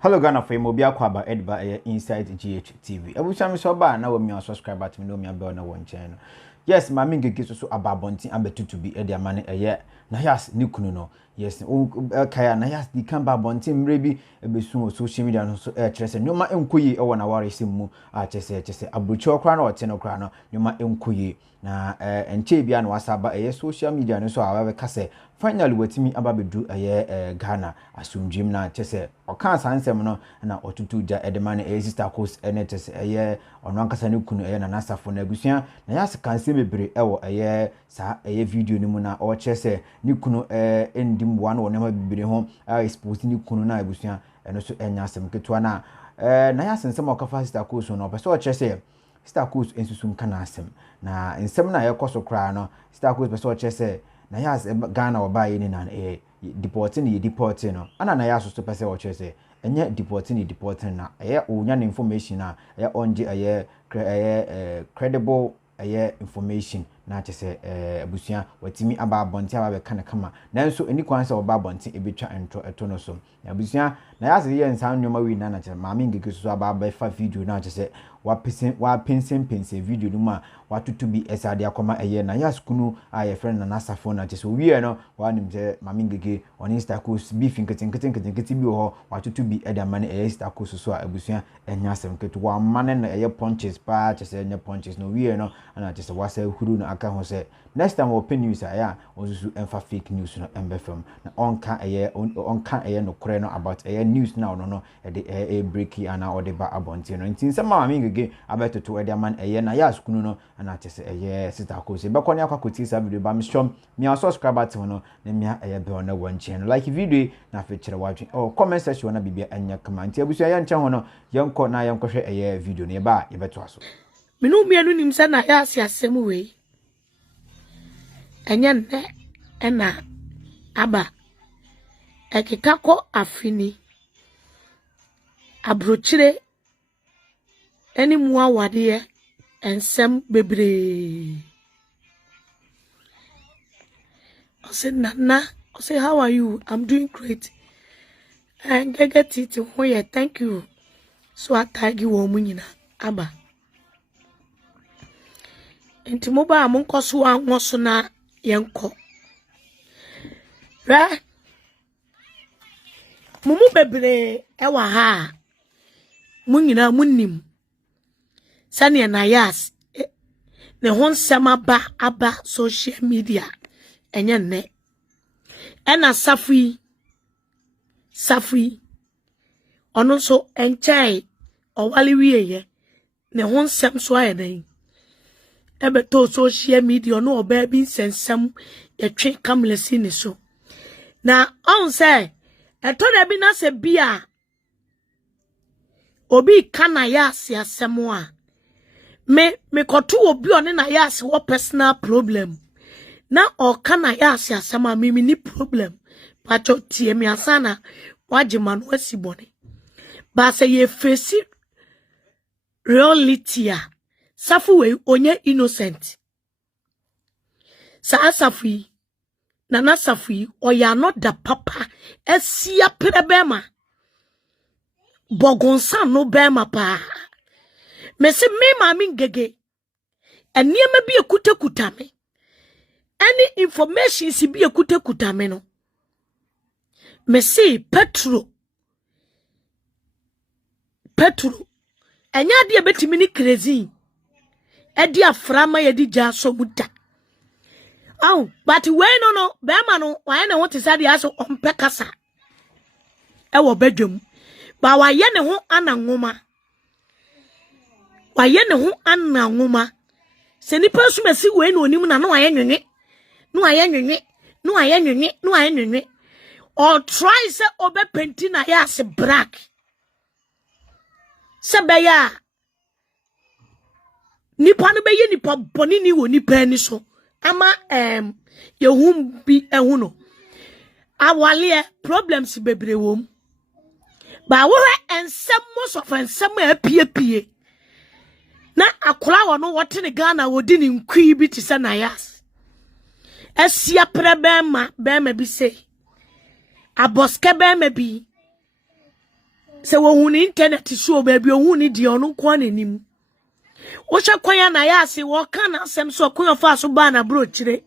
Hello Ghana for Mobi Akwaba Edba Inside GH TV. Ebucha me so ba na wo mi subscribe to me no mi abel na won channel. Yes, Maame Ng3g3 so ababontin abetu to be e dia mane Nayas ni kunu no. Yes, kaya Nayas di kan babontin mre bi ebesu social media no so kyerese nyoma enkoyi e wona ware simu a kyerese abrochi okra na ote no kra no nyoma enkoyi na enche bia na wasaba social media no so awe kase finally watimi ababedu Ghana asumdwim na kyerese okan sansem no na otutu ja edemane Sista Akos ene kyerese ono ankasa ne kunu Nana Sarfo na abusua na yas kanse mebre ewo sa video ni mu na o kyerese ni kunu endim one wo ne ma bibire ho expose ni kunu na abusua eno so enyasem ketwa na na yas nsem okafa Sista Akos no pese o kyerese Sista Akos ensusum kana asem na nsem na yekoso kra no Sista Akos pese o kyerese na yas Ghana obaye ni na deporting no ana na yas so pese o kyerese enye deporting na onya na information na onje credible information na kyerese abusua watimi aba abonti aba be kana kama nanso eni kwanse oba abonti ebetwa eto no so abusua na yas ye nsan nyoma wi na kyerese Maame Ng3g3 so aba fa video na kyerese wa pensen video no ma watutu bi esade akoma na yas kunu aye friend Nana Sarfo na kyerese wi no wa nim se Maame Ng3g3 on Sista Akos bi finketinketi bi ho watutu bi edamane Sista Akos so abusua enyasem ketu wa mane na punches pa kyerese nya punches no wi no ana kyerese wasa huru na aka ho se next time open news aya ozuzu enfa fake news no embefam na onka no kore no about news now no breaky ana odeba abonti no ntin se Maame Ng3g3 abetoto ediaman na yas kunu no ana kyerese Sista Akos be kwani akakoti sa video ba mshom mi subscribe to no na mi be na wan channel like video na fe kire wadwe comment section na bibia anya comment abusu ya nche ho no yenko na yenkohwe video ne ba yebeto aso minu mienu nim se na ya asem we enya nne ena aba ekikako afini abrochire eni mu awade ensem bebre I said Nana, I said how are you? I'm doing great. And get it oh yeah, thank you. So I tag you woman aba enti moba amonko so anwoso na yenko ra mumu bebre ewa ha munyina munnim sane na yas ne hon sema aba social media enye nne ena safui ono so enchai owale wieye ne hon sem so ayedan ebeto social media no oba bi sensem etwe kamlesi ni so na on say eto da bi na se bia obi kana yas asem a me koto obi one na yas wo personal problem na o kana yas asem a me ni problem pacho tie me asana wajima no asibone ba se ye face reality a Safu we onye innocent. Sa Safu Nana Sarfo oya no da papa esia prebema. Bogonsa no bema pa. Me se me Maame Ng3g3 eniyema bi ekuta me. Any information si bi ekuta me no. Me se Petro enya de betimi ni crazy. Edi aframa yedi jaso muda. But we no bema no wa na won tisade aso ompekasa. Ewo bedwam. Ba wa ye ne ho ananwoma. Se nipa su mesi we na onim na wa ye nwenwe. Or try se obe penti na ya se black. Se beya nipa no beye nipa boni ni wo nipa ni so ama yehum bi ehu no awale problems bebre wom ba wo ensem most of ensem apie na akora wo no wote ne Ghana wodi ni nkwi bi ti se na yas esia prebema bema bi se aboske bema bi se wo hu ni internet so baby o hu ni di ono kwa nanim wo hwe kwanya na ya ase wo ka na asem so kwanya fa so ba na bro chire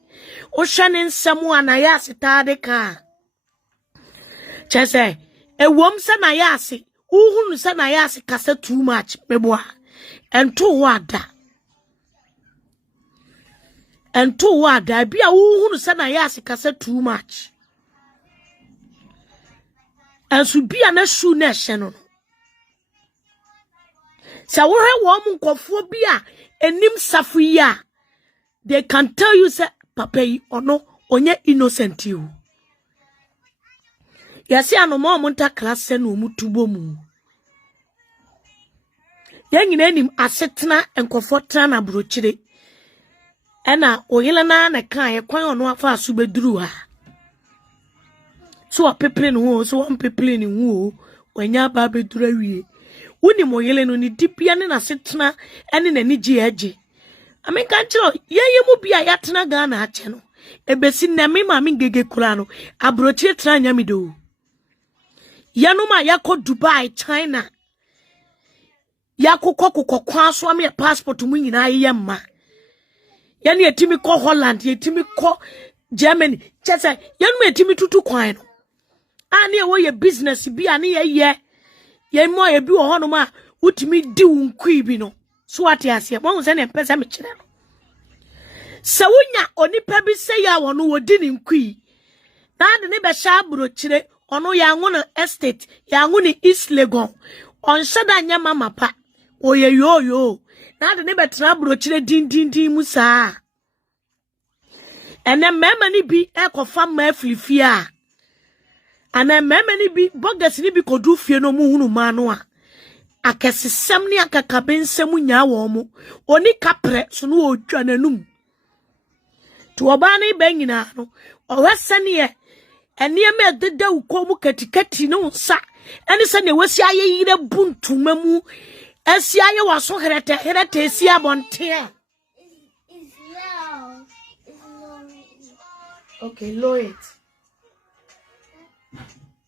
wo hwe ne nsem a na ya ase ta de ka chese ewom se na ya ase uhunu se na ya ase kasa too much meboa ento wada bia uhunu se na ya ase kasa too much ensu bia na shu na hye no sa wo he wo mu nkofo bia enim safu ya they can tell you say papa yi ono onye innocent you yasi anomo mo nta class na omu tubo mu yanyina enim asetena nkofo tra na brochire ena oyele na kan ye kwan ono afa aso beduru ha so apepele no so ampepele ni hu wanya ba beduru awie woni moyele no ni dipia ne na setena ene na ni gieje ameka nchiro yeye mu bia ya tena ga na ache no ebesi na me ma me ngege kura no abrochire tra nyame do yanuma yako Dubai China yako kokokwa so am passport mu nyina ye ma yani etimi ko Holland etimi ko Germany chese yanuma etimi tutu kwan no ani e wo ye business bi ani ye mo ye bi wo hono ma utimi di unkui bi no so ate ase mo se ne pese me kire no se wonya onipa bi se ya wono wodi ni nkui na de ne be sha bro kire ono ya ngono estate ya ngoni East Legon on shada nya mama pa oye yo na de ne betra bro kire din musa ene mema ni bi ekofa ma aflifia ana mema ni bi bogas ni bi kodu fie no mu hunu ma no a akesesem ni akakabensem nya wo mu oni kapre so no odwa nanum to oba ni banyina no owesane ye enieme deda ukomu katikati no nsa eni se ne wasi aye yire buntuma mu esi aye waso herete esi abonte a okay low it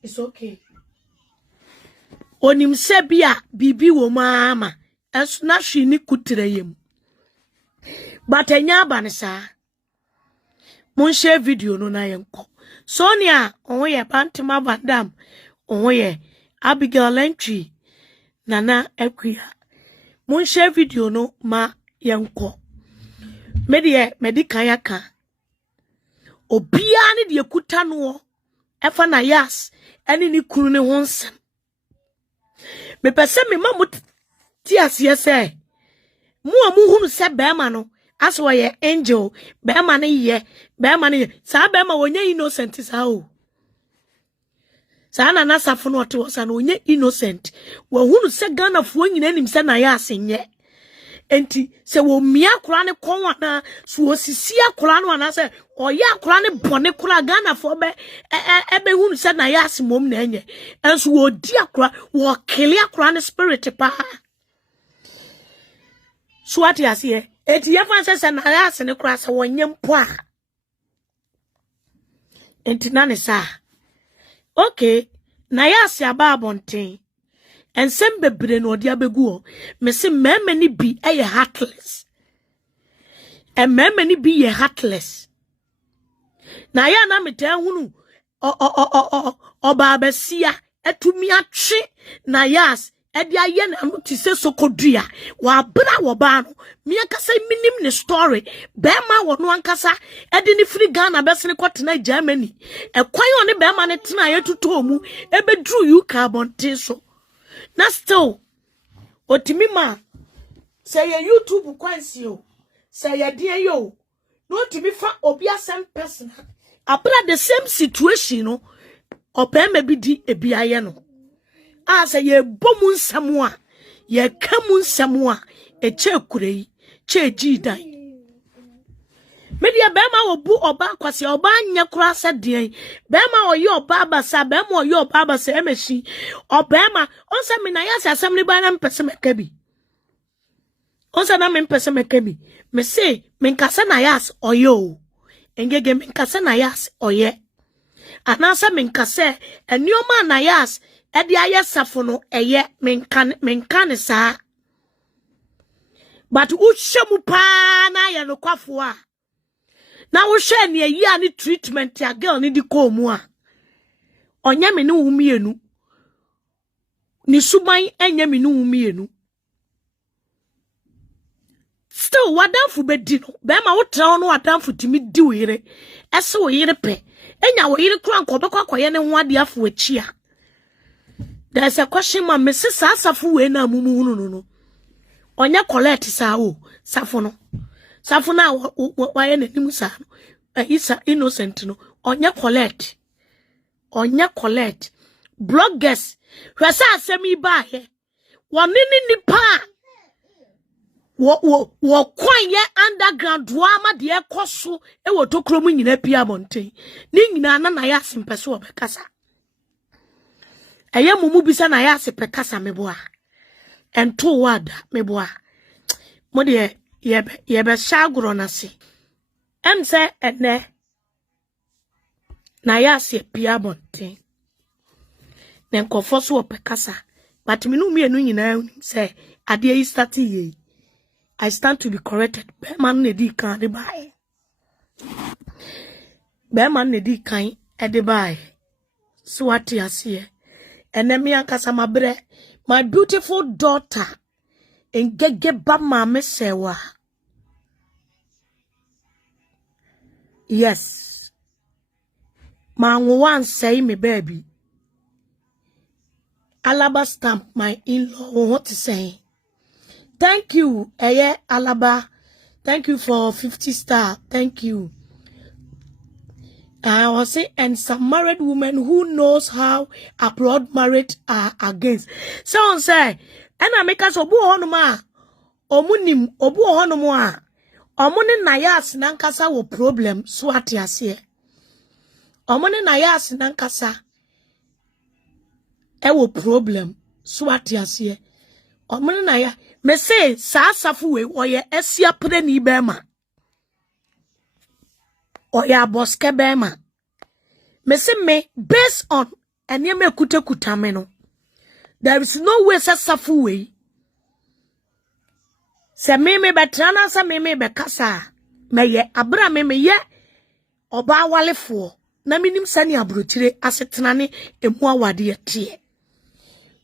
it's okay onim se bia bibi wo mama esu na hwe ni kutreyem but enya abanisa mon share video no na yenko Sonia oye Bantima Vandam oye APAGYA Maame Ng3g3 Nana Equia mon share video no ma yenko medika yaka obia ne de kuta no efa na yas ene ni kunu ne ho nsem me pese me mamu ti ase se mu hunu se be ma no aso ye angel be ma ne sa be ma wonye innocent sa o sa Nana Sarfo no te wosa no wonye innocent wo hunu se Ghana fo nyina nim se na ya asenye enti se wo mia kura ne konwa na so osisi akura no ana se oya akura ne bone kura Ghana fo be ebe hunu se na ya asemom na enye enso wo di akura wo kele akura ne spirit pa so ati ase eti ye fan se na ya asene kura se wonye mpo a enti na ne sa okay na ya ase aba abonten ensem bebre no odi abegu o mese mema ni bi eye heartless mema ni bi ye heartless na ya na meta hunu oba abesia etumi atwe na yas edi aye na muti se sokodua wa bra wo ba no mi ankasa minim ne story be ma wo no ankasa edi ni free Ghana besene kwotena Germany ekwan oni be ma ne tena yetuto mu ebedru you carbon so na still otimi ma say your YouTube kwansi o say your dear yo no otimi fa obi asem person abra the same situation no opema bi di ebi aye no asa ye bomu nsamo a ye kamu nsamo a eche kurei che jidan media bema obu oba kwase oba anya kura sadien bema oye oba abasa bema oye oba abasa emeshi obema onsa me na yasa assembly ba na mpese mekabi onsa na me mpese mekabi me say me nkasa na yas oye o engege me nkasa na yas oye anasa me nkasa enioma na yas edi aye safo no eye menkan saa but ushemu pa na ye no kwafo a na wo hwe ne ayi ani treatment ya girl ni di ko mu a onya me ne wumienu ni suban enya me ne wumienu still wadanfo bedi no be ma wo tra no wadanfo timi di wo yire ese wo yire pe enya wo yire kura nkobekwa akoye ne ho ade afo achi a there's a question ma Mrs. Asafo we na mumu no onya collect sa o safo na wa ye nanim sa no isa innocent no onya collect bloggers hwasa asemi ba he wonini nipa wo kwan ye underground drama de ekoso e wo tokrom nyina pia monten ni nyina na ya simpese obekasa eye mumu bisa na ya sepekasa meboa ento wada meboa mo de yebe shagro na se emse ene na ya se pia monten na nkofo so opekasa but minu mienu nyina se ade yi start ye I stand to be corrected. Beman ne di kan de bae. Beman ne di kan e de bae. Swati asiye. Enemi ankasa mabre. My beautiful daughter. Engege ba mame sewa. Yes. Ma nwan say me baby. Lαmbαst, my in-law, what to say? Thank you, Alaba. Thank you for 50 star. Thank you. I was saying, and some married women who knows how abroad marriage are against. Someone say, and I make us obu honoma, omunim obu honomoa, omune Nayas nankasa wo problem swati asiye. Omune Nayas nankasa wo problem swati asiye. Omune Naya. Me say sa safu we oye esia pre ni bema oya boske bema me say me based on ene me kuta me no there is no way sa safu we se me betrana sa me be kasa me ye abra me ye oba walefo na minim sani abrotire asetena ne emu awade ye.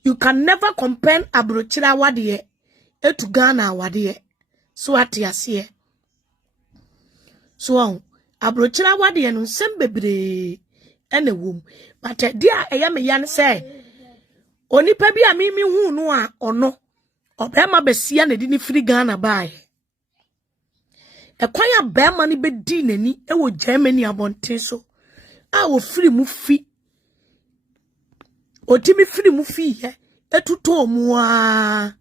You can never compare abrotire awade etu Ghana wade so ati ase so abrochira wade no nsem bebre ene wom but dia eya me yan say onipa bi a mimi hu no a ono obema besia na di ni free Ghana bae ekwan ya bema ni bedi nani e wo Germany abonten so a wo free mu fi otimi free mu fi he etuto mu a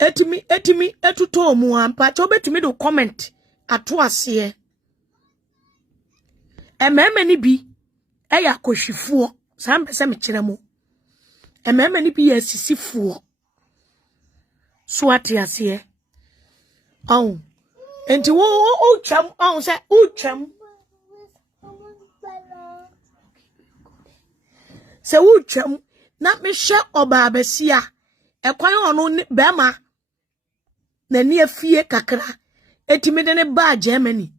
etimi etuto mu ampa che obetimi do comment ato ase ememe ni bi eya kohwifuo sa mpese me kire mo ememe ni bi ya sisifuo so ate ase enti wo cham se ucham se ucham na me hye oba abesia ekwan ono bema na ni afie kakra etimi de ne ba Germany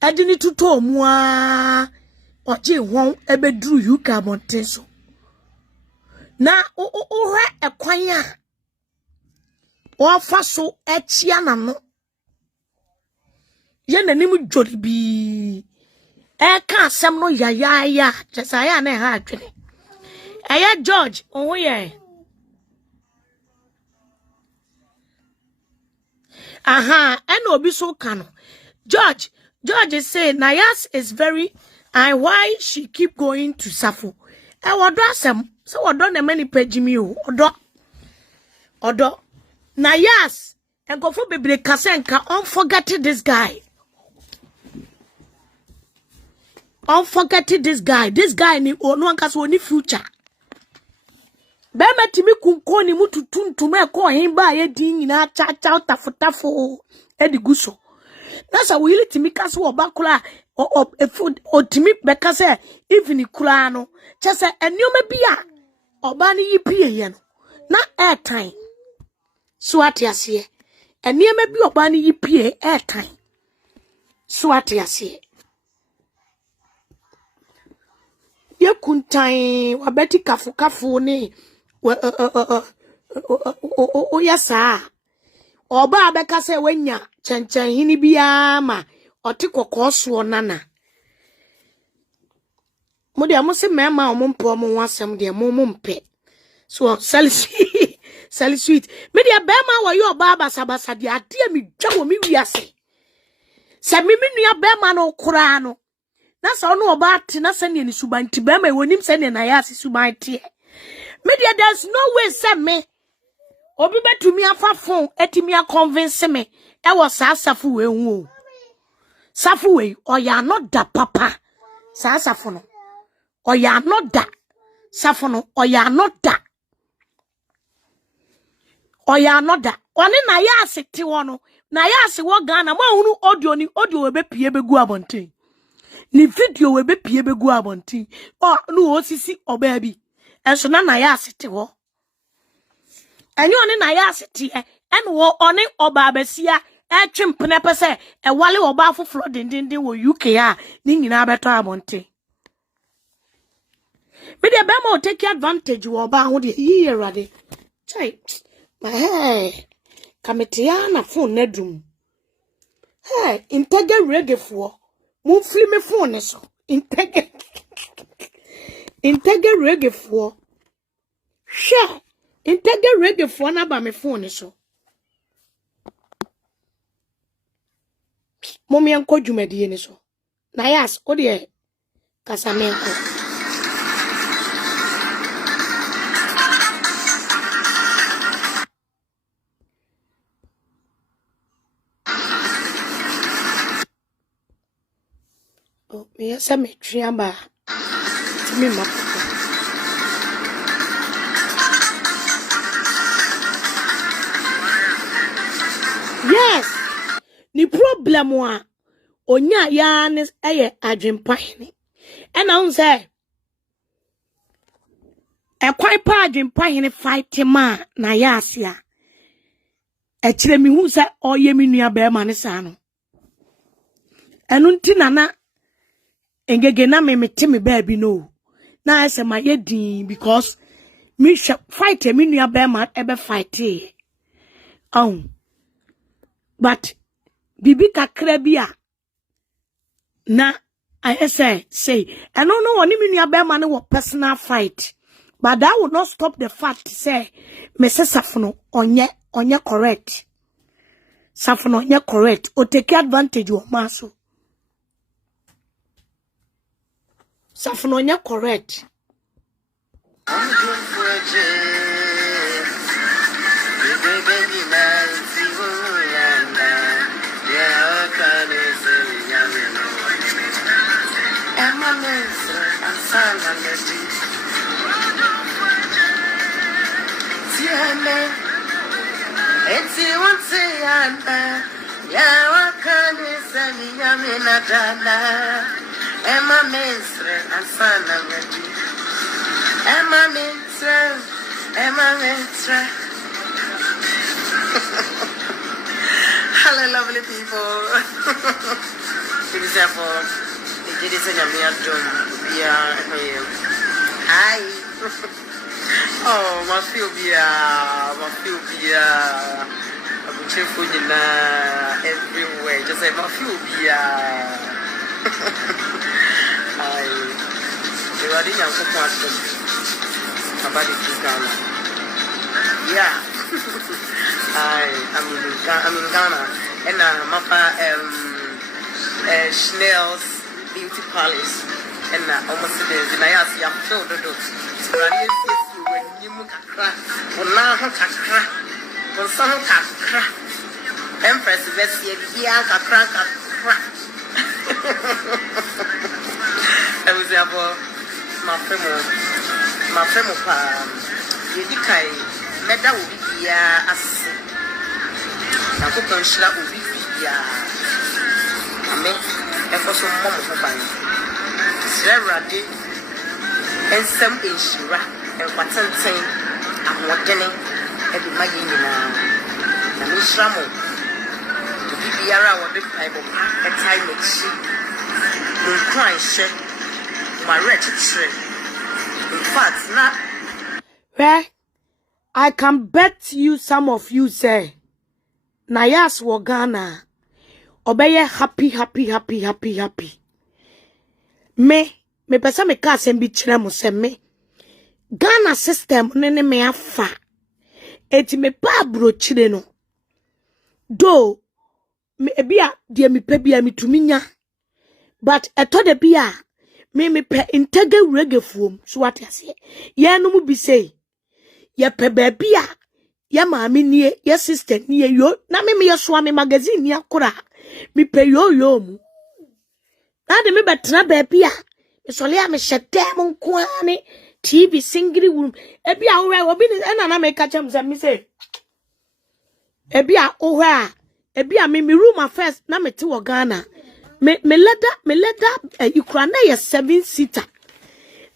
adini tuto mu a oje won ebeduru UK abonten so na o hwe ekwan a o fa so echia na no ye nanim jori bi e ka asem no ya chesa ya na ha atwene aya George owo ye and obi so kano. George is saying Nayas is very and why she keep going to Safo. I would asem so I don't many page me odo Nayas and go for baby Kasenka unforgetting this guy. Unforgetting this guy ni ono anka so ni future. Bema timi kunkoni mutu tuntume ko himba ye din nyina cha tafutafo ediguso That's a will to me castle or bacula or a food or to me because even in Kurano, just a new mebia or banny yippee, not airtime. Swatias here, and near maybe or banny yippee airtime. Swatias here. Ye kuntai wabeti kafu ni yasa oba abeka se wanya chenchen hini bia ma oti kokoso nana mo de mo se mema o mo mpo mo wasem de mo mpe so sell sweet me de be ma wo yo ba basabasa de ade mi dwa wo mi wiase se mi nua be ma no kura no na so no oba ate na se ne ni subanti be ma wonim se ne na ya ase subanti media there's no way say me obi betumi afa phone etimi a convince me e was safu we hu safu we oya no da papa safu no oya no da safu no oya no da oni na ya asete wo no na ya ase wo Ghana ma hunu audio we be pie begu abonten ni video we be pie begu abonten o no osisi oba bi enso na ya asete wo enyo oni na ya asete en wo oni oba abasia etwempene pese e wale oba afoforo dindindin wo UK a ni nyina beto abonten me de be ma take advantage wo oba ho de yi erade chai hey kametia na phone na dum hey intege reggae fo mo fli me phone so intege reggae fo sha intege reggae fo na ba me phone so mo me enko dwumadie ni so Nayas o de kasamenko oh me asa me triamba ti me ma yes ni problem wa onya ya ne eye adwempahene ena un say e kwai pa adwempahene fight ma na ya asia e kire mi hu say oye mi nua be ma ne sa no enu nti nana engege na me mete me baby no na ese ma ye din because me fight mi nua be ma ebe fight e but bibi kakra bia na I say I don't know oni me nua be ma ne personal fight but that will not stop the fact say me se safono onye correct safono onye correct o take advantage of maso safono onye correct It's you want to say, yeah, what can you say? I'm in a dana. Emma Minsre and son of Reggie. Emma Minsre. Hello, lovely people. For example, the ladies and hi. Oh, my phobia. I'm cheerful everywhere. Just say my phobia. You are the young person. About it, yeah. I'm in Ghana, and Mapa Schnell's Beauty Palace, and almost the Nayas Ɛxposɛ. When you crack, when now crack, when some crack, Empress Vessia, crack. I was about my friend, Yedikai, Meda will be as I could shut up with ame ekoso mom ho ban srerade ensem enshira enkwatenten amodene ebi maye nyina na mishramo bibiara wo de bible pa etai mechi mun kwan she ma rechitre in fact na where I can bet you some of you say Nayas wo Ghana obeye happy me pesa me ka asem bi kire mo se me Ghana system ne me afa eti me pa bro kire no do me ebia de me pa bia metumi nya but eto de bia me pe intege regefuom so what ase ye no mu bi say ye pe ba bia ye maame nie ye sister nie yo na me ye so ame magazine ni akora me pe yo mu na de me betra ba bia isole am shetem nkoane TV singri room ebia wo obi na na me ka chem se me say ebia wo a ebia me room affairs na me te wo Ghana me leda ikura na ye 7-seater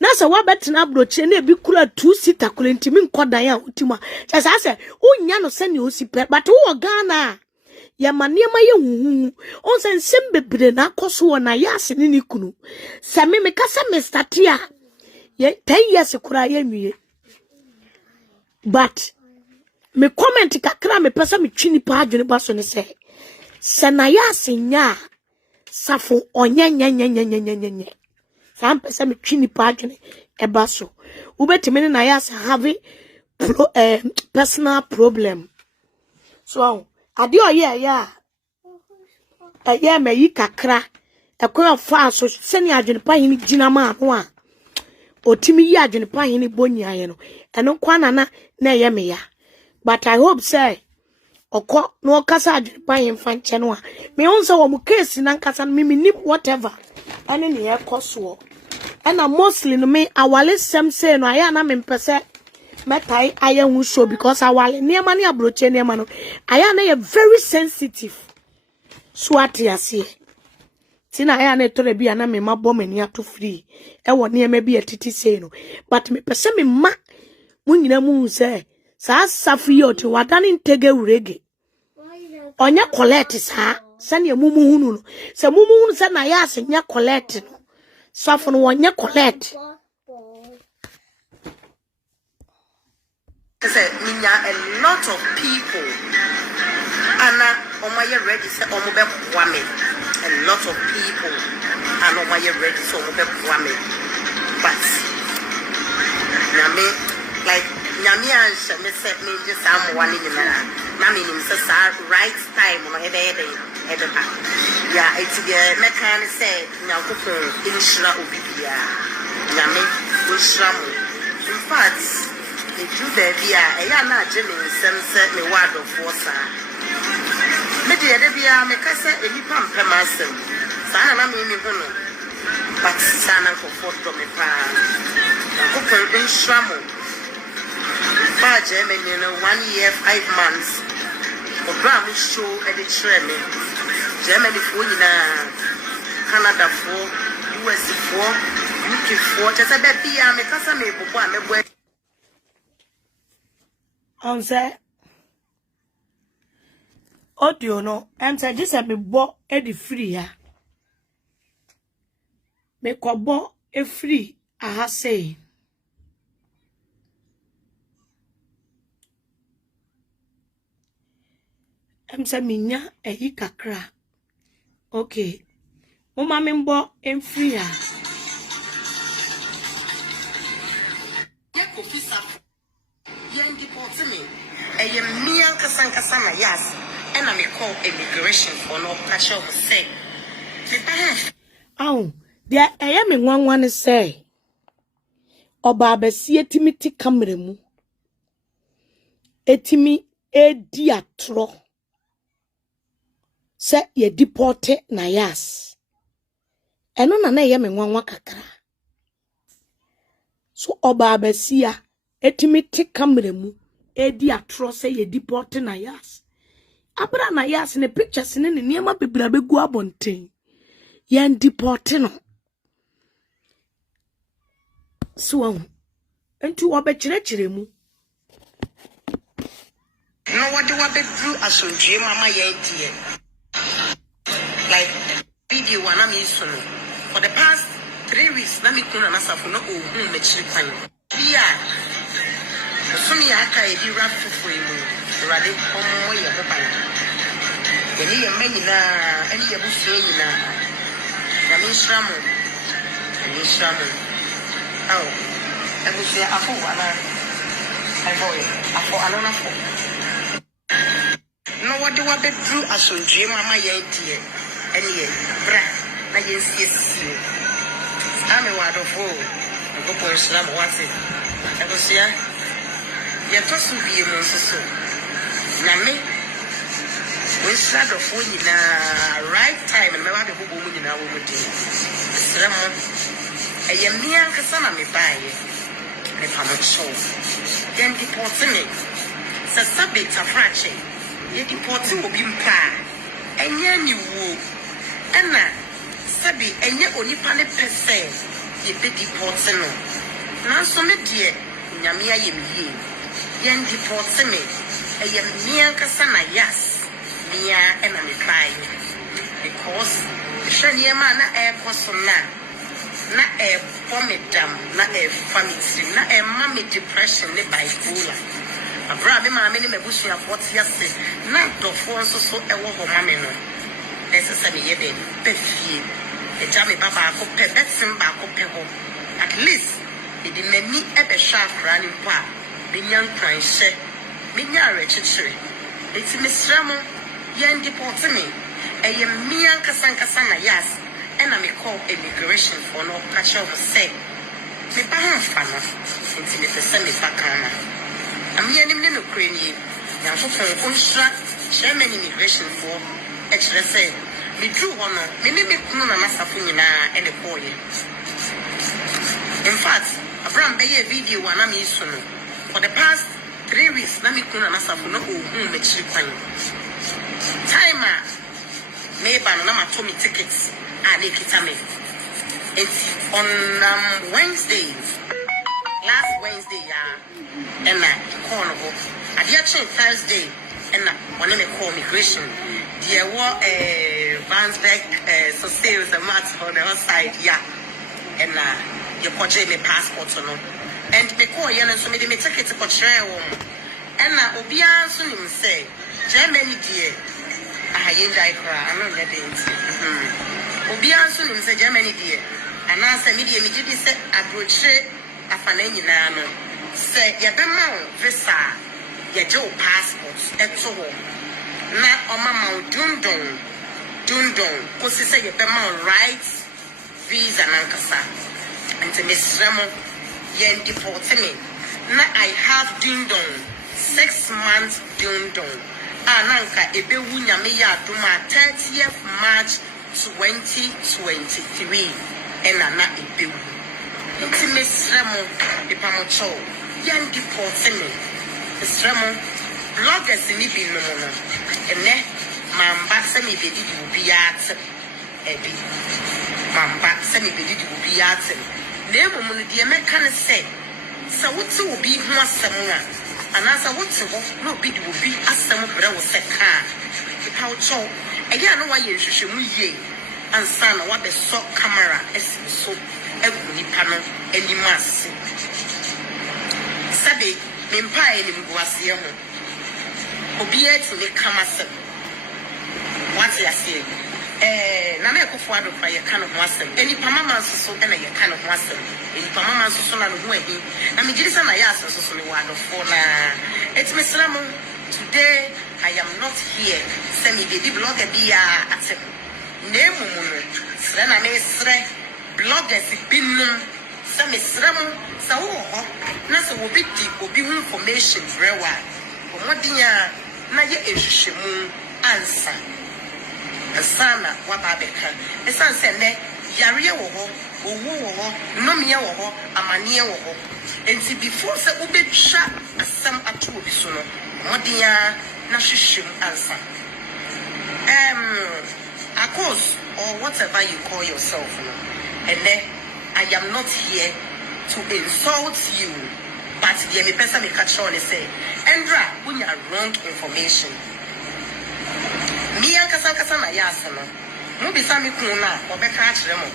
na se wa betena abroche na ebi kura 2-seater kura ntimi nkodan a utima cha se unya no se ne osipe but wo Ghana ya maniema ye huhu on se nsem bebre na akoso wo na yase ne ni kunu se me kasa me statia ye 10 years kura ye nwie but me comment kakra me pesa me twini pa adwene baso ne se na yase nya safo onye some person me twini pa adwene e baso ubetime ne na yase have personal problem so ade oye ya me yi kakra ekwa fa so sene adwene pa hini gina ma no a otimi yi adwene pa hini bonya ye no eno kwa na ye me ya but I hope say okọ no kasa adwene pa hini fa nche no a me onso wo mu case na nkasa me ni whatever ane ne ye koso ena mostly no me awale sem say no aya na me mpese metai aya hu show because awale niema ne abroche niema no aya na ye very sensitive so atiase tina aya na tore bia na me mabọ mani ato free e wo niema bia titi say no but me pese me ma munyina mu say sa safi otu wadane ntege urege onya collect sa sane mumu hunu no se mumu hunu se na ya se nya collect no safo no wonya collect say minya a lot of people ana omaye ready say omo be kwame a lot of people and omaye ready so omo be kwame but nyame like nyame ansha me say me just am one ni na me nim say right time no ebe ba ya eti de meka ne say nyankopon inshira obibia nyame inshira mo in fact the do baby ya na jeme nsem se me word of force me de bia me kasa enipa mpamasem sa na me hu no but sa na ko foto me pa nyankopon inshira mo ba jeme ni no 1 year 5 months program show at the train Germany for Canada for US for UK for just a baby am kasa me bobo am boy on say audio no am say just me bo e di free ya me ko bo e free aha say am say minya e yi kakra okay mama me mbo em free ya I am me Kasankasa Nayas, and I call immigration for no pressure of say. Oh, there I am in one say. Oba besi etimiti kamere mu. Etimi diatro. Se ye deporte Nayas. Eno na ye me nwanwa kakra. So oba besi ya etimiti kamere mu. Edi atro se ye deporte Nayas. Abra Nayas ne pictures ne niema bebra begu abonten. yen deportino so entu obechire mu no what do I be through as so dream mama ye die like video one am iso for the past 3 weeks na me kuna na safo no ohun me chiri kwan bia so me aka e bi rafu fo emu rade omo ye ho ban eni ye manyina eni ye busu nyina na me nshramu oh ebusu afọ wana boy afọ alona fo no what do I be through as so dream mama ye die eni ye bra na ye nsie ame wado fo go po islam wati ebusu ye to su bi mo so na me we start of when na right time me wa be ho bo mu nyina wo mu di islam eye mi ankasa na me baaye me pa mo show then deport me sa sabit afrache ye deport obi mpa enye ni wo na sabi enye onipa ne pese ye be deport no na so me die nyame aye mi ye yen deport me eye mi ankasa na yas mia ena me cry because shania ma na e koso na e pomedam na e family na e mama depression ne bipolar abra me ma me ne mebusu afoti ase na dofo nso so e wo ho mama no ese me ye den pefie e jame baba ko pe betim ba ko pe ho at least e di mani e be hwa akra ni mpo a be nyan kran hye me nya rechichire eti mesramo yen deport me eye mi ankasa na yas ena me call immigration for no catch up say me ba han fa no enti me pese me fa kana am ye nim ne no kreni ya so fon onsra chairman immigration for extra say me drew one no me kunu na masafo nyina ene call ye in fact Abraham be video one am iso no for the past 3 weeks na me kunu na masafo no ohun me chiri kwan time me ba no na matomi tickets they kita me it's on last Wednesday and I call no I actually Thursday and when me call migration there were Vansbeck so sales the match on the other side and you purchase me passport no and me call you so me ticket to try and obia so nim say Germany dear I am not ready. Obia so nim say Germany dear and I say media me did say approach afanani na no say ya be ma visa ya jo passport eto ho na o mama dundon ko say ya be ma right visa nankasa and me sremo yen deport me na I have dundon 6 months dundon ananka ebewu nyame ya aduma 30th March 2023 na ebewu nti mesremo ipamocho yan deport me mesremo bloggers ni bi no no ene mamba se me bedi di obi at ebi mamba se me bedi di obi at na emu no de meka ne se wote obi ho asem a anasa wote ho na obi di obi asem brɛ wo se ka ipamocho ege anu wa ye hwehwemu ye ansa na wa be so camera esi so egu nipa no animase sabe mempa enim guase ho obi eti me kamase wati ase Nana Sarfo ado kwa ye kan ho asem enipa mama nsoso na ye kan ho asem enipa mama nsoso na no ho ahi na me girisa na ya asoso me wado fo na etime selamu today I am not here semi baby blogger bia atem nemu no sre na me sre bloggers binum semi sremu sa wo ho na so obi di obi hu information brewa omodinya na ye ehwehwemu ansa sana wababeka esan se ne yare wo ho owu wo ho nomiye wo ho amanie wo ho enti before se ubetwa asam ato obi so no omodinya na hwehwem ansa Akos or whatever you call yourself. And then I am not here to insult you, but the person me catch on and say, Andra, when you are wrong information. Me and Kasa Nayas, no be Sami Kuna or Becca Remo.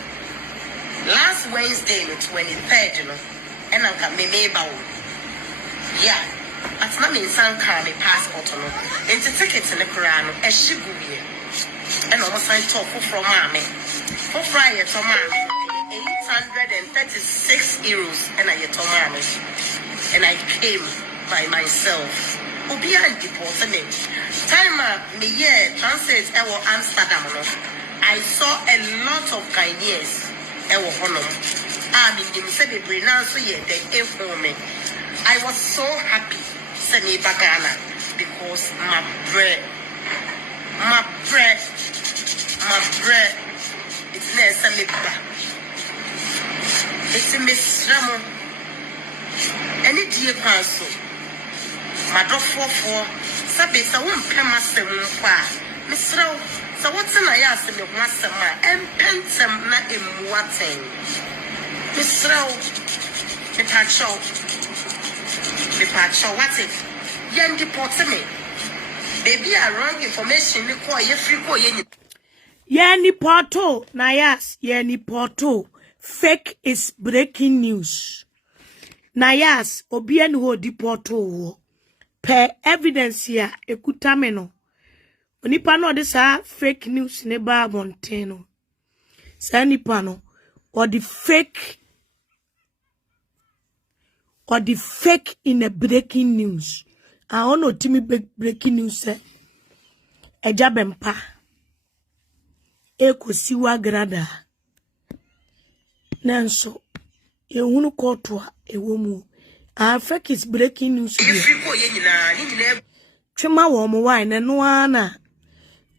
Last Wednesday, the 23rd, and I can be made by yeah. At my main son car, me passport, and the tickets in the Koran, as she go here. And almost I talk from Mammy. For Friday, to Mammy, 836 euros, and I get to Mammy. And I came by myself. Obian deported me. Time me yeah, translates our Amsterdam. I saw a lot of kindness. Our honor. I mean, you said the pronounce it, they inform me. I was so happy, Semi Bagana, because my bread, it's near Semi Bagana. It's a Miss Ramo. Any dear council, my dog 4 Sabis, I won't pay my 7 Miss Row. So what's an I asked me once a man and pensum not in watching. Miss Row, the patch what's it? Young deported me. Baby, I wrong information. You call you free for you. Yenny Porto, Nayas, Yenny Porto. Fake is breaking news. Nayas, Obian wo deporto. Per evidence here, ekutameno. Onipa no de sa fake news ne ba monteno. Sa nipa no or the fake in a breaking news. I want no timi breaking news say ejabempa ekosiwa grada nanso ehunu kotwa ewomu. Fake is breaking news. Twema wo mo wine no ana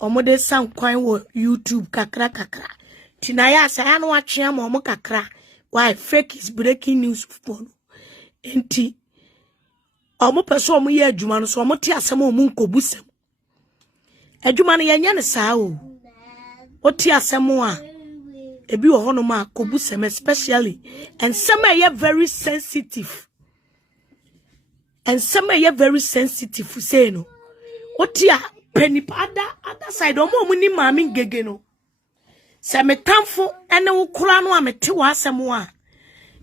omode san kwan wo YouTube kakra tinaya sa ya no atwea mo kakra. Why fake is breaking news for enti omo peso omo ye adwuma no so omo te asem omo nkobusem adwuma no yenya ne saa o oti asem a ebi wo hono ma kobusem especially and some are very sensitive say no oti a penipa other side omo ni maame ngege no se metamfo ene wo kura no a mete wa asem a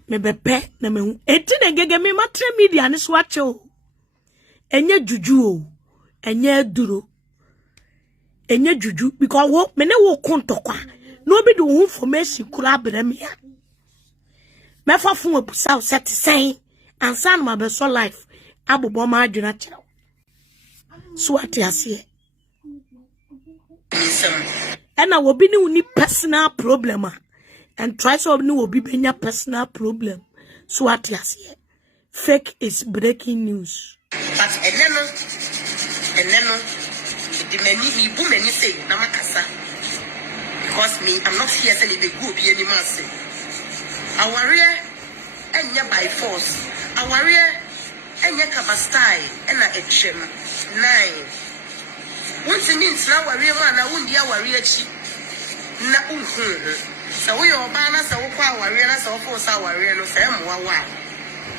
mebepe na mehu eti na ngege me matre media ne so ache o enye juju o enye duro enye juju because wo me ne wo kontokwa no be do information kura abere me ya me fa fun opusa o set sen ansa no ma be so life abobo ma adwena kire so ate ase and I will be any personal problem and try to no be any personal problem. So what you say? Fake is breaking news. But and then the many women say namakasa because me I'm not here saying the group be any mass. Our real and by force. Our real and yakabastai and a chem 9. Once means now a real man, I won't be our real cheap. Na so we are bana, so our real, so force our real family.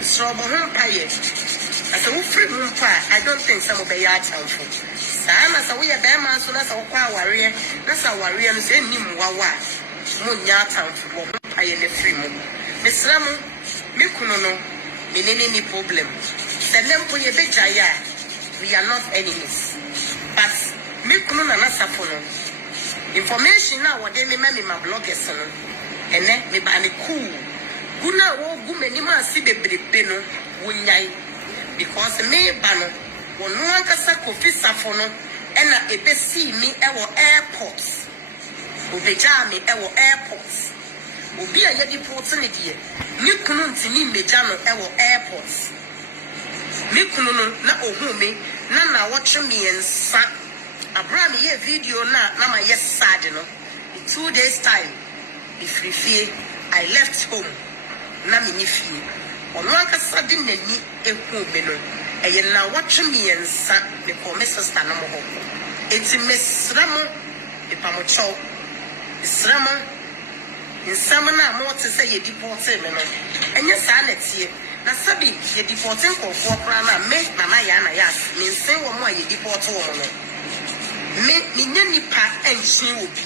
So, as a free room pie, I don't think some of the yard helpful. Sana, so we are bama, so that's our real, that's our real, say, Nimuwa, Moon yard town for I in the free moon. Miss Ramu, Mikuno, any problem. The lamp for your bejaya, we are not enemies. But me kuno Nana Sarfo information now what they me my bloggers no and then me ba ne cool guna wo gu mani ma si bebrebe no wunyai because me ba no wono ankasa Kofi Sarfo no na ebesi mi ewo airports obeja mi ewo airports obi a yedi port ne die me kuno ntini meja no ewo airports me kuno no na ohu me na watch me ensa Abraham ye video na my yes sad no 2 days time if I left home na me nifi ono akasa di nani ehu me no eye na watch me ensa me ko me sister no mo eti mesra mo e pa mo chow Srama in Samana more to say you deported me. And your sanity. Na sabi ye deporting for prana make Nana Yas mean say one more ye deport woman. Me nipa and she will be.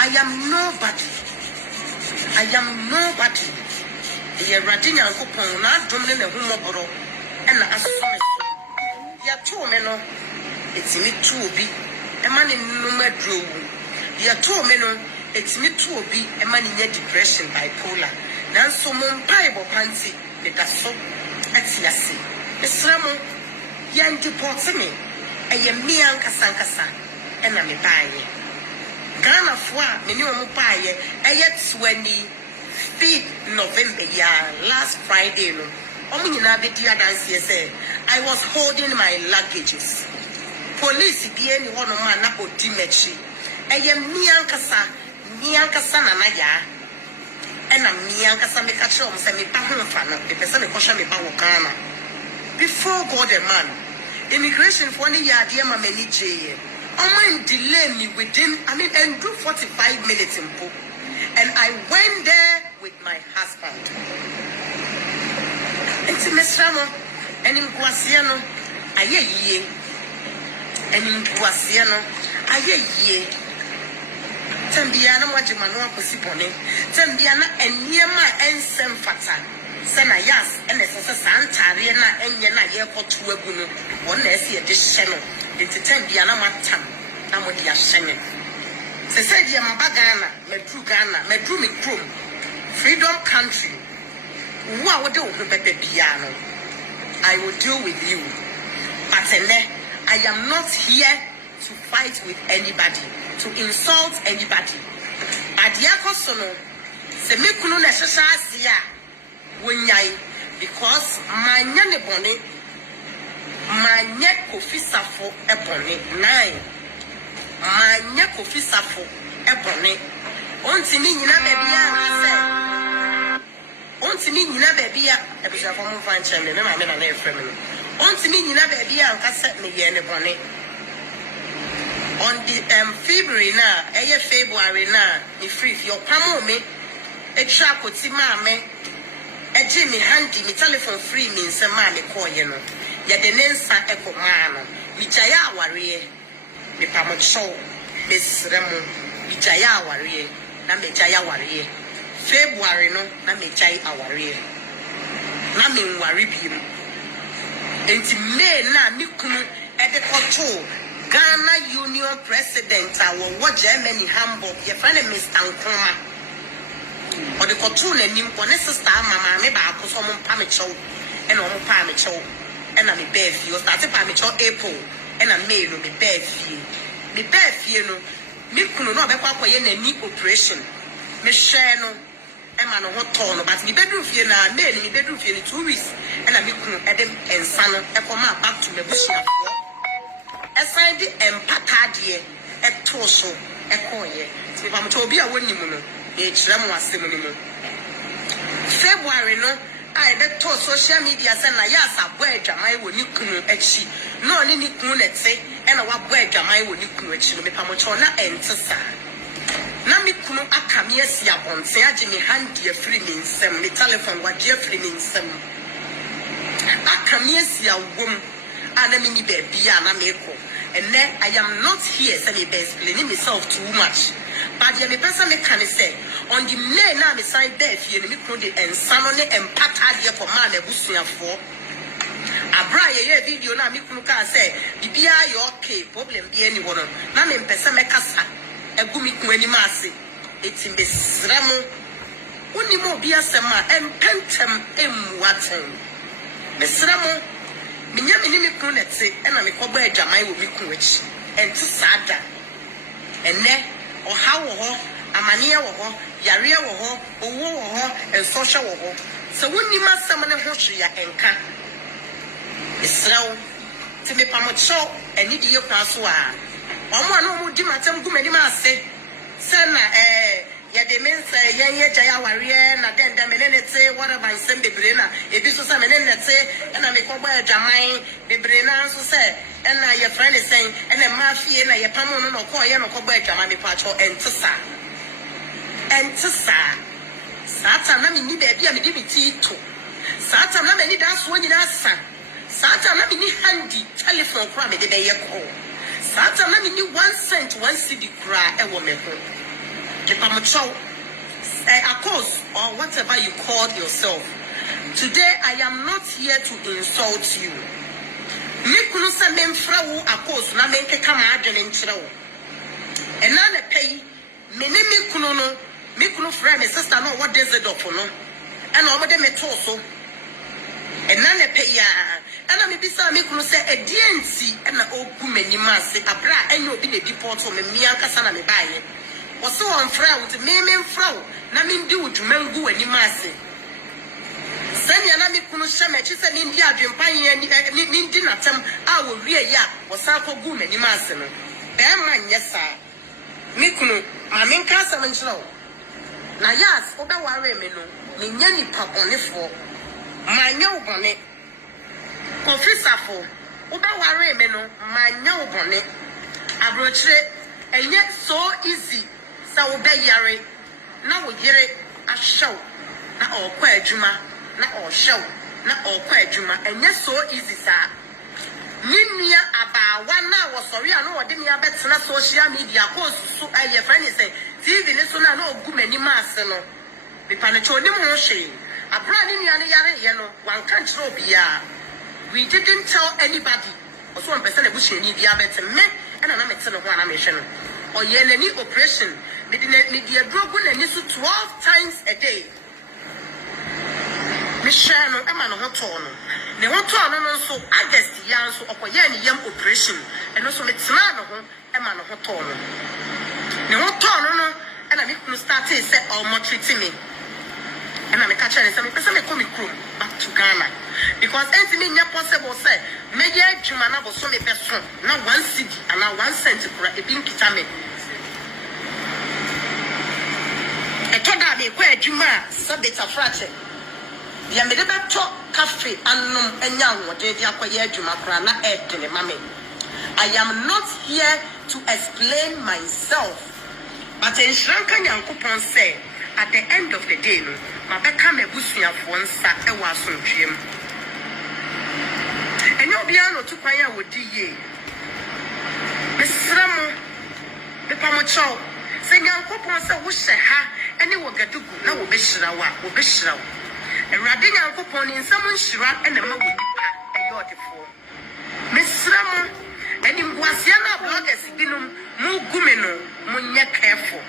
I am nobody. I am nobody. Ye radina coupon not dominant a humor and as ya 2 men. It's me to be a man in numero. Ya 2 men. It's me to be a man in depression bipolar. Now so mon piebo panty. Me da so atiase esramo yan deport me eye me ankasa e na me baaye Ghana fo a me ni omo baaye eye 25 November ya last Friday no omo nyina be dia dance say I was holding my luggages. Police bi eni wono ma na odi mechi eye me ankasa na ya and I'm near Casamicachom, semi Pahofana, the person caution me Pawokana. Before God a man, immigration for 1 year, dear Mammy J. Mind delay me within, and do 45 minutes in book. And I went there with my husband. It's Miss Ramo, and in Guasiano, aye, and in Guasiano, aye. Tembiana Majimano Posipone, Tembiana and Yama and Semfata, Senayas, and Santa Riena and Yana Yako to a Bunu, one essay at this channel, into Tembiana Matam, Amodia Shannon. They said Yamabagana, Medru Ghana, Medru Mikrum, Freedom Country. What would do with the piano? I will deal with you. But I am not here to fight with anybody, to insult anybody. Adiakosono, se me kunu na shasha asia, wonyai, because my nyane bone, my nye Kofi Sarfo ebone, 9. My nye Kofi Sarfo ebone. Onti mi nyina baby a, onti mi nyina baby a, ebisha for mo fan chemle, me ma me na na efrem no. Onti mi nyina baby a nka se me ye ne bone. On the February na, February na, if free your pamo me, a trap with Timame, a Jimmy handy, me telephone free means a man call you know. Yet the Nensa echo man, Michaya warrior, me pamo show, Miss Remo, Michaya warrior, na Michaya warrior. February no, na Michaya warrior. Na me worry him. And May na Nikunu at the control. Ghana Union President, our Germany Hamburg, your friend Mr. Nkoma. Or the cartoon and him, for sister, Mamma, maybe I put some pamicho and on pamicho, and I'm a bear fee, or started pamicho April, and I'm made with the bear fee. The bear fee, no, me couldn't know about any operation. Michelle, and man, what tone, but the bedroom fee now, made in the bedroom fee in 2 weeks, and I'm making Adam and son, and come back to the bush. Aside the empatadie, a torso, a coye. If I'm to be a winning moon, a tram was similar. February, no, I bet to social media send a yas a wedge, I will you kunu at she. No, any kunet say, and a wedge, I will you kunu at she, me pamotona and tessa. Nami kunu akamias yabon, say, Jimmy handy a free means some, me telephone what dear free means some. Akamias ya womb. Anamini baby anameko. And then I am not here saying explaining myself too much. But the person can say on the May now me side there if you me the and sanone and patadia for man a busia for. Abra ye video na me kunuka say bibia you okay problem be anyone. Na me mpesa me kasa egumi ku ani mase. Eti besramo uni mo bia sema empentem emwaten. Besramo Minya me kunete ena me koba adwamai wo me kunwachi enti sada ene o ha wo ho amane wo ho yare wo ho owo wo ho ensosha wo ho so wonni masam ne ho hwe ya enka israel ti me pamocho eni die kwa so a omo ana omo di matam gu mani ma ase se na ya de mensa ye jaya ware na den da menete whatever nsem bebre na ebi so se menete na me koba adwamai bebre na so se na your friend is saying and then mafia na ye pamo no ko ye no koba adwamai me pa cho entisa and Tessa. Satan, I mean, baby, I'm giving to. Satan, I mean, that's when you son. Satan, I mean, handy telephone cram the day you call. Satan, I mean, 1 cent, 1 city cry, a woman. The Pamacho, Akos, or whatever you call yourself. Today, I am not here to insult you. Nikunusa memfrawo Akos, na menke kama adwene nkyerɛwo. Ena na pay, me ne mikuno no, mikuno frɛ me sister no what does it up no. Ɛna ɔmo de me to so. Ena na pay ya. Ɛna me bisa mikuno sɛ edienti ɛna ogu m'anim ase abra ɛnyɛ obi na di portal me mia nkasa na me baaye. Wɔso wɔn frɛ wo te me memfrawo na me ndi wo dwumangu anim ase. Sanya na mikuno hyɛ me sɛ ne ndi adwempan yɛ ni ndi natam a wo wie ya wo san kɔ gu m'anim ase no. Bɛma nyɛ saa. Mikuno ma me nka asɛm nkyerɛ wo. Na yas wobɛware me no menya nipa bɔnefoɔ. Ma nyɛ wo bɔne. Kofisafo wobɛware me no ma nyɛ wo bɔne. Abrokyire ɛnyɛ so easy sɛ wobɛyare na wo yere ahyɛw na ɔkɔ adwuma na ɔhyɛw na ɔkɔ adwuma ɛnyɛ so easy saa. Ninia abawa na wɔsɔre a no wɔde ne abɛtena social media ko so ɛyɛ friend sɛ TV ne so na ogu m'anim ase no nipa ne chonim ho hwe abra ne nua ne yare ye no wanka nkyerɛ obia. We didn't tell anybody ɔso wɔn pɛsɛ na buhyɛni bi abɛte me ɛna na mete ne ho ana mehwɛ no ɔyɛ n'ani operation me di adrogu n'ani so 12 times a day. Mehwɛ no ɛma no ho tɔɔ no ne ho tɔɔ no nso August ya nso ɔkɔyɛ ne yam operation ɛno so metena no ho ɛma no ho tɔɔ no ne ho tɔɔ no no ɛna me kunu started sɛ ɔmo treat me ɛna me ka kyerɛ ne sɛ me pɛsɛ me kɔ me kurom back to Ghana because ɛnti me nya possible sɛ mɛyɛ adwuma na bɔ so me pɛ so na 1 cedi ana 1 cent kora ebi nkita me ɛtɔ da me kɔ adwuma a sɛ beta fracture ya me de beto cafe anom enya ahode de akoye adwuma kra na edene mame. I am not here to explain myself, but enhranka nyankopon say at the end of the day no mabeka mebusuafo nsa e wa asomtwem enyo bia no to kwan a wodi ye mesramo me pamocho se nyankopon se wo hye ha ene wo gadugu na wo behyira wo Erade nyankopon ni nsam nhyira ena ma wonipa ɛyɛ ɔdefo. Mesramo eni mbuasia na bloggers binom mu gume no mu nyɛ careful.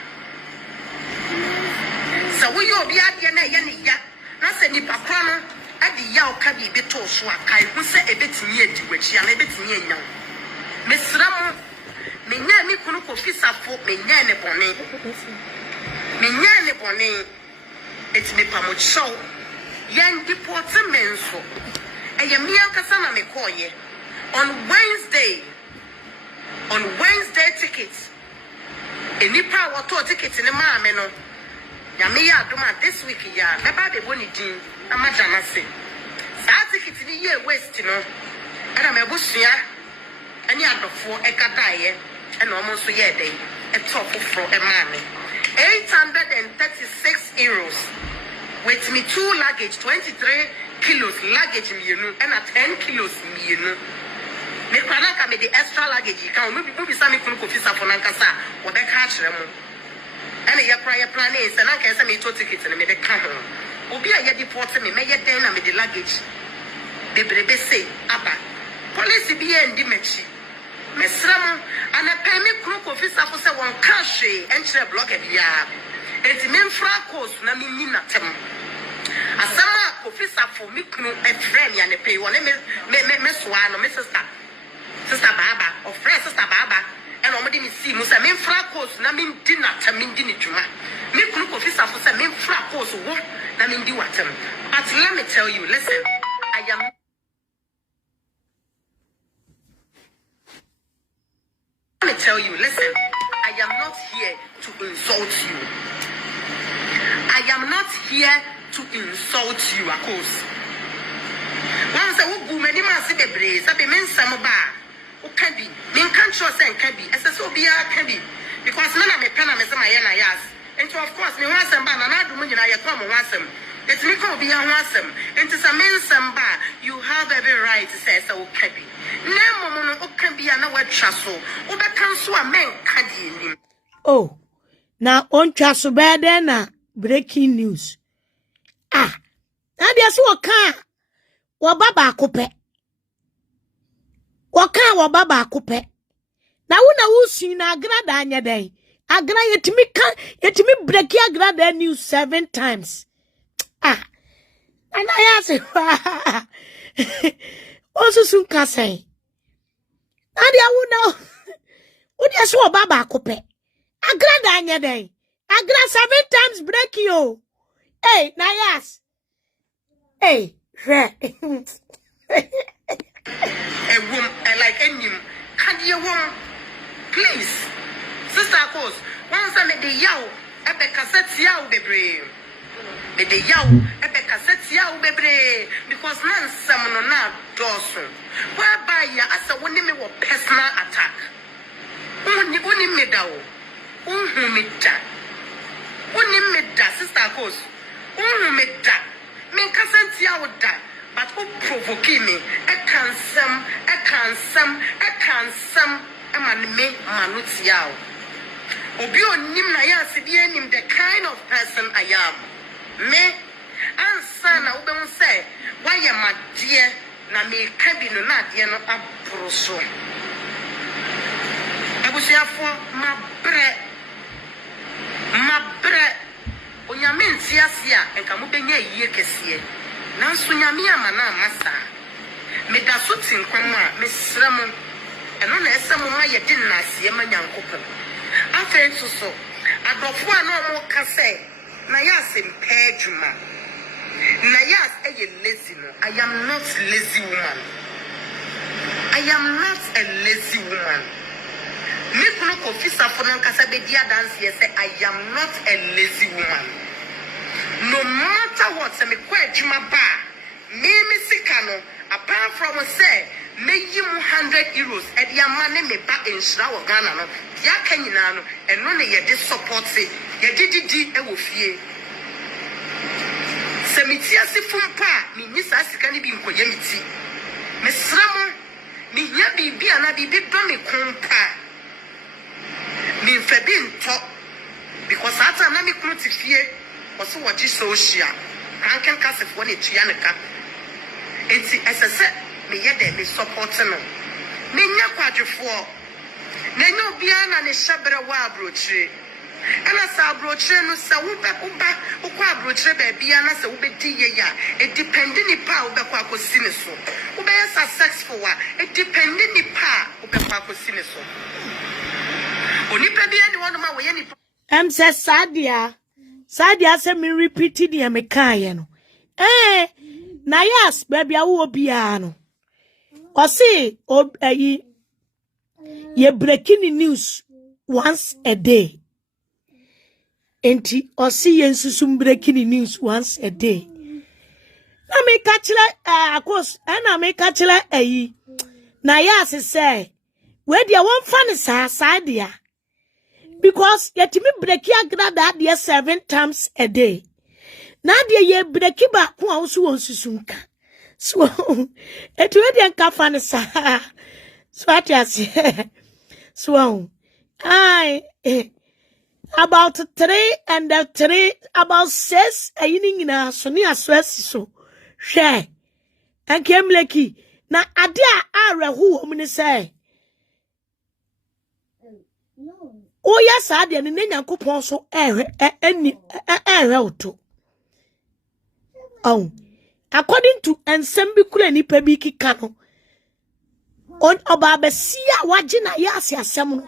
Sa wo yɛ obi ade na ɛyɛ ne ya na sɛ nipa kra no ade ya ɔka bi bi to so akai hu sɛ ebetini adi wachi ana ebetini anya. Mesramo menya mi kunu kofisafo menya ne bɔne. Eti me pamocho yan deportment so eye me ankasa na me koye on Wednesday tickets enipa wato ticket ne ma me no ya me ya adoma this week ya me ba be boni din amajana se sa ticket ni ye waste no ana me busua ani adofo ekadaye ana omo so ye den etofo fro e ma me 836 euros with me 2 luggage 23 kilos luggage mienu and 10 kilos mienu me kwana ka me the extra luggage kan me bi sa me kunu kofisa for nankasa wo be ka kire mo ana ye plan e se nanka se me to ticket ne me de ka ho obi a ye deport me ye den na me the luggage bebrebe say aba police bi e ndi machi me sram ana pay me kunu kofisa for se won ka hwe enchire blogger bia enti me mfra course na me ni natem asama kofisa for me kunu e friend ya ne pay won me soa no me sister baba of friend sister baba and omodi me see mu se me mfra course na me di natem me di ni dwuma me kunu kofisa for se me mfra course wo na me di watem. But let me tell you, listen, I am not here to insult you. I am not here to insult you, Akos. Once I will boom any massive brace, I be men some bar. O can be, men can't show and can be, as a so be a can be. Because none of my pen is my Nayas And of course, me want some ban, and I do mean I come and want some. It's me come be a want some. And to some men, some bar, you have every right to say so, okay. No, can be another chasso, or that comes to a man, candy. Oh, now on chasso bad then, breaking news. Ah, now there's what car. Wababa kupe. Waka wababa kupe. Na una usi na agrada anya day. Agra yetimi break ya agrada news 7 times. Ah. And I ask also soon can say. Nadia una Udia so wababa kupe. Agrada anya day. Agra 7 times break you. Hey, Nayas. Hey. A woman like any can you woman please Sister Akos once I made the yaw a cassette yaw bebre made the yaw a cassette yaw bebre because none someone not dorsal whereby ya as a one me personal attack only me da me da Sister Akos me da me can't see how that, but who provoke me? I can't some, and me manutia. Obio nim na ya sibi nim the kind of person I am. Me, answer na ube say, why am I dear? Na me cabin na dear no aproso. I was here for my bread. Onyame ntiasia enka mo benya yie kese nanso nyame amana masa me da so tinkwan a me srem eno na esem ma ye din na asie ma nyankopon afen so adofo a no mo ka say na ya sempe djuma na ya eye lazy no I am not lazy woman. I am not a lazy woman. Me kuno officer for non kasa be dia dance here say I am not a lazy woman. No matter what, say me kwa juma ba me sika no apart from say me yi mu 100 euros e dia mane me ba enhira wo Ghana no ya ka nyina no eno ne ye de support say ye didi e wo fie se me ti asifum pa me ni sa sika ne bi nkoye me ti me sramo me nya bibi ana bibi do me kompa me febin to because at time na me kunu ti fie also what is social ranken case for ne tua ne ka enti esese me ye de me support no me nya kwadwefo na nya obia na ne hyebere wa abrochire ana sa abrochire no sa wo be uba ukwa abrochire ba bia na sa wo be di ye ya e depend ni pa wo be kwa akosi ne so wo be successful wa e depend ni pa wo be kwa akosi ne so onipa bia de wono ma wo ye ni say Sadia say me repeated the American no. Nayas baby awo bia no. O say ye breaking news once a day. Enti o see ye susum breaking news once a day. Na me kachira Akos na me kachira Nayas say where dia won fan Sadia. Because yet me break ya grada there 7 times a day. Na dia ye break ba ko awso won susunka. So etu e dia nka fa ne sa. So atiase. So about 3 and 3 about 6 ayini nyina so ne aswasi so. Hwe. Ankem leki na ade a arehu wo me say. Oh yes, I did an Yankopon so any auto. Oh, according to Ensemble Kuleni Pebiki Cano on Obabesia Wajina Yasia Samuel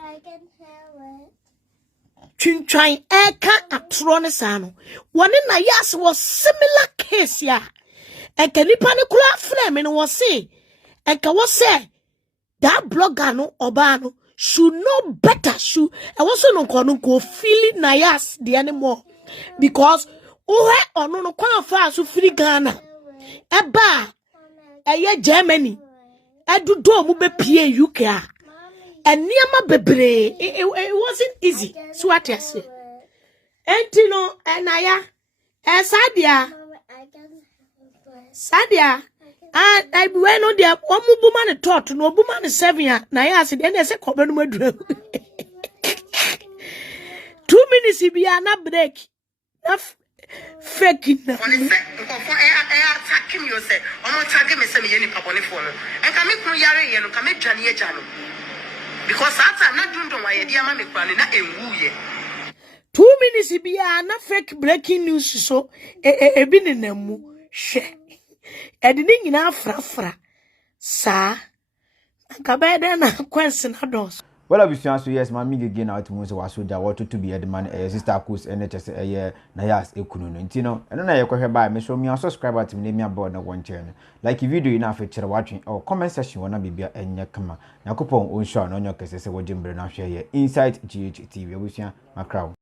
Chintrain Eka Atronesano. One in Nayas was similar case ya. And Canipanicula Flame was say, and Kawas say that blogger no Obano. Should know better. Should I also no go feeling Nayas the anymore because or no qualify so free Ghana. Eba Germany. I do mube pie UK. And near my bebre it wasn't easy. So what I say. Entino enaya Sadia I bueno dia omubuma ne tot no obuma ne 7 ya na ya ase de na se kobe no madura 2 minutes bia na break na fake na attacking you say omo tag me say me yeni pabone fo no enka me kunu yare ye no ka me dwane ye no because that time na dundun wa ye dia ma me kwale na enwu ye 2 minutes bia na fake breaking news so ebi ne namu hwe edi ni nyina frafra sa anka be de na kwense na dos. Well, obviously, so yes, my amiga again out to Musa was so that water to be a man, Sister Akos, NHS, Nayas Ɛxposɛ, you know, and then I go by me, so me also subscribe to me, name your board on one channel. Like if you do enough for watching or comment section, wanna be and your come. Now, coupon on show on your cases, what Jim Brennan share inside GH TV, I wish you my crowd.